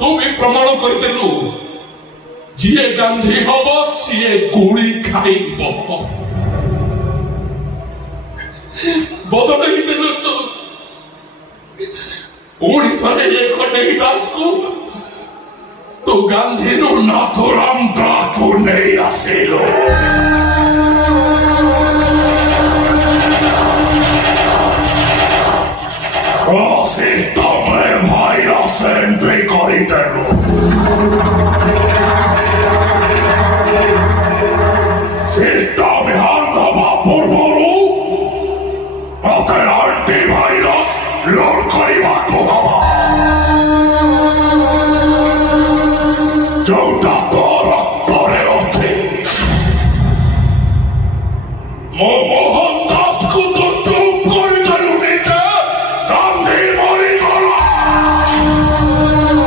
तू भी प्रमाण करदेलु जिए गांधी हम सीए गुली खाइब बदल तू पुणी थे ये कन्हेई को तू गांधी नाथुराम को नहीं आसिलो Rossi, tome vai a sempre corriterlo.